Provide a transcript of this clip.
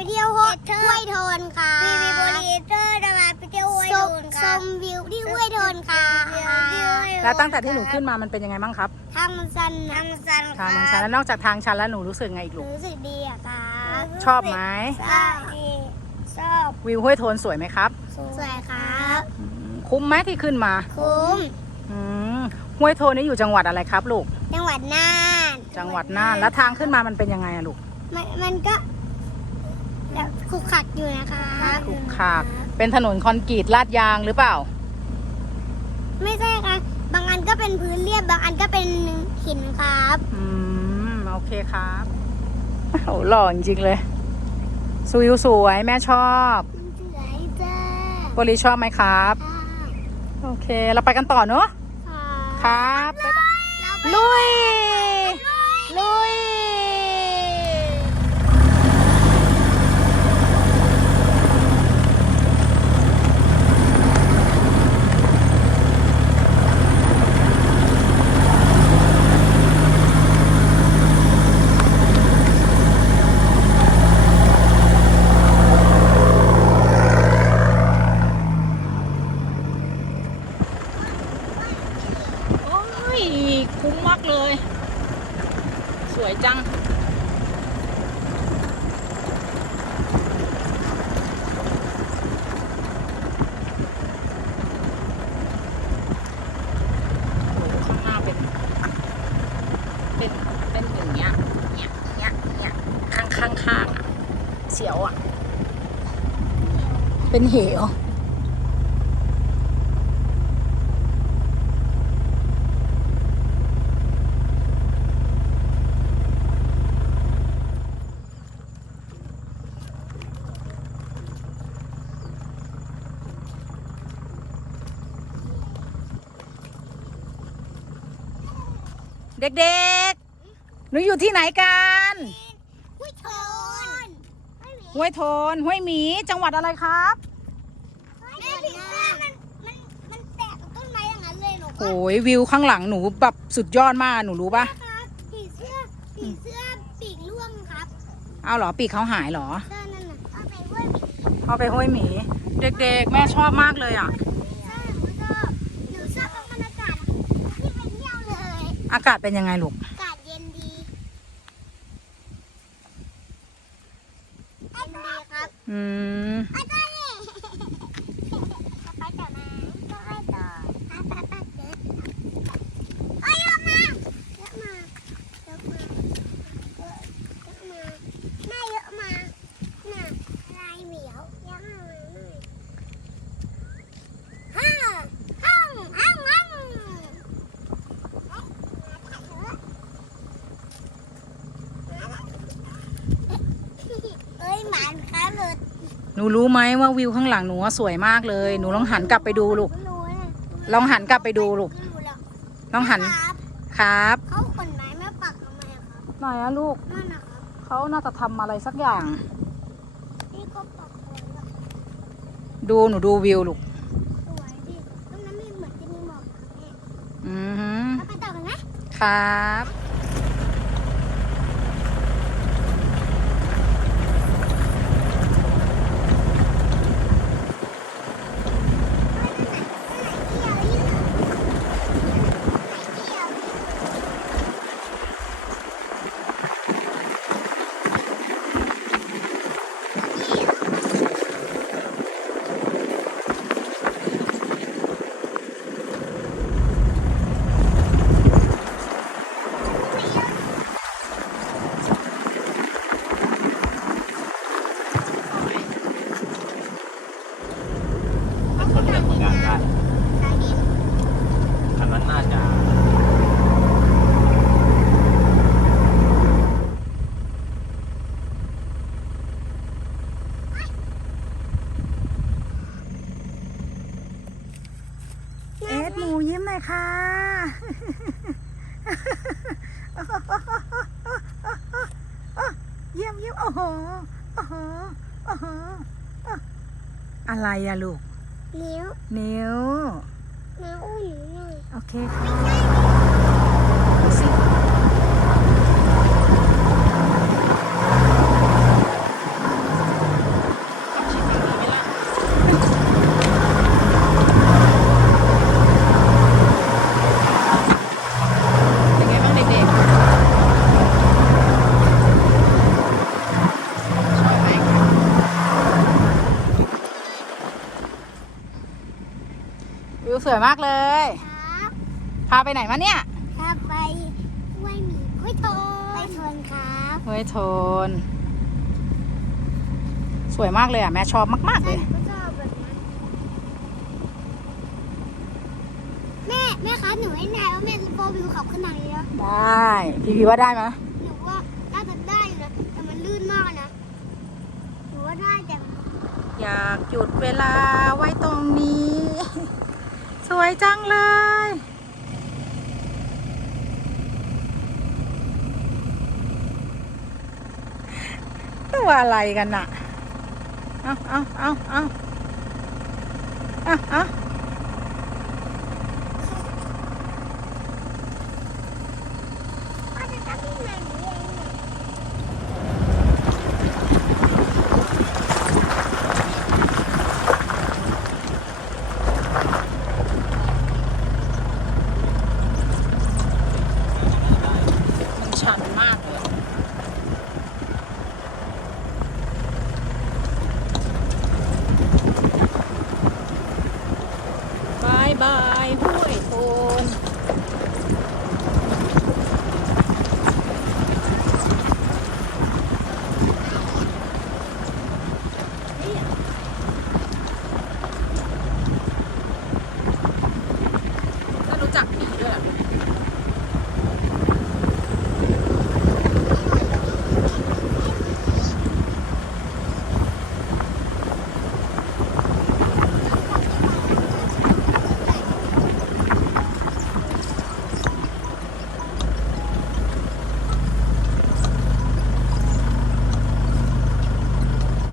ไปเที่ยวห้วยโทนค่ะวีวีโบลีเตอร์จะมาไปเที่ยวห้วยชโทมนชค่ะมวิวที่ห้วยโทนค่ะแล้วตั้งแต่ที่หนูขึ้นมามันเป็นยังไงบ้างครับ ทางมันสันทางสันทางมันชันแล้วนอกจากทางชันแล้วหนูรู้สึกไงอีกลูก รู้สึกดีอะค่ะชอบไหมใช่ชอบวิวห้วยโทนสวยไหมครับสวยครับอืมคุ้มไหมที่ขึ้นมาคุ้มอืมห้วยโทนนี่อยู่จังหวัดอะไรครับลูก จังหวัดน่าน จังหวัดน่านแล้วทางขึ้นมามันเป็นยังไงอะลูก มันมันก็แบบ ขรุกขลักอยู่นะคะขรุขระเป็นถนนคอนกรีตลาดยางหรือเปล่า ไม่ใช่ค่ะบางอันก็เป็นพื้นเรียบบางอันก็เป็นหินครับ อืมโอเคครับโอ้หล่อจริงๆเลยสวิวสวยแม่ชอบสวยจ้าโปรลีชอบไหมครับ โอเค เราไปกันต่อเนอะครับบ๊ายบายลุย ลุย โอ้ย คุ้มมากเลย สวยจัง โอ้โหข้างหน้าเป็น เป็น เป็นอย่างเงี้ยเงี้ยเงี้ยเงี้ยข้างข้างข้างอะ เสียวอะ เป็นเหวเด็กๆ หนูอยู่ที่ไหนกันห้วยโทน ห้วยโทนห้วยหมี จังหวัดอะไรครับแม่ผีเสื้อมันมันมันแตกกับต้นไม้อย่างนั้นเลยหนูก็โอ้ยวิวข้างหลังหนูแบบสุดยอดมากหนูรู้ปะครับผีเสื้อผีเสื้อปีกร่วงครับเอาเหรอปีกเขาหายเหรอเสื้อนั่นน่ะเอาไปห้วยผีเอาไปห้วยหมี เด็กๆ แม่ชอบมากเลยอะใช่หนูชอบหนูชอบบรรยากาศที่ไปเที่ยวเลย อากาศเป็นยังไงลูก อากาศเย็นดีเย็นดี ครับ อืม ไปต่อเลยไปต่อมาก็ไปต่อไปไปไปเจ๊เอ้ยเยอะมากเยอะมากเยอะมากเยอะเยอะมากแม่เยอะมากน่ะลายเหมียวเยอะมากเลยฮ่าฮ่องฮ่องฮ่องเอ้ยหมานขาหลุด ห นูรู้ไหมว่าวิวข้างหลังหนูอะสวยมากเลย หนูลองหันกลับไปดูลูก รู้เลยลองหันกลับไปดูลูก รู้แล้วลองหัน ครับครับ เขาขนไม้มาปักทำไมอะครับไหนอะลูก นั่นนะครับ เขาน่าจะทำอะไรสักอย่าง นี่ก็ปักไว้แล้วดูหนูดูวิวลูก สวยดิตรงนั้นไม่เหมือนจะมีหมอกค่ะแม่อือหือเราไปต่อกันนะครับ เที่ยวยืดเที่ยวอันนั้นน่าจะ อันนั้นน่าจะ เอ็ดหมู ยิ้มหน่อยค่ะ เยี่ยมเยี่ยมโอ้โห โอ้โห โอ้โห อะไรอะลูก นิ้ว นิ้ว นิ้วอุ้ยหน่อยโอเคไม่ใช่ วยมากเลย ครับพาไปไหนมาเนี่ยถ้าไปห้วยหมีห้วยโทนไปโทนครับเฮ้ยโทน สวยมากเลยอะ แม่ชอบมากๆใช่เลยหนูก็ชอบแบบนั้นแม่แม่คะหนูให้นายว่าแม่โฟวิวขับขึ้นทางนี้แล้วได้ พี่พีว่าได้ไหมหนูว่าน่าจะได้อยู่นะแต่มันลื่นมากนะหนูว่าได้แต่ อยากหยุดเวลาไว้ตรงนี้ สวยจังเลย ตัวอะไรกันน่ะ เอาเอาเอาเอาเอาเอาว่า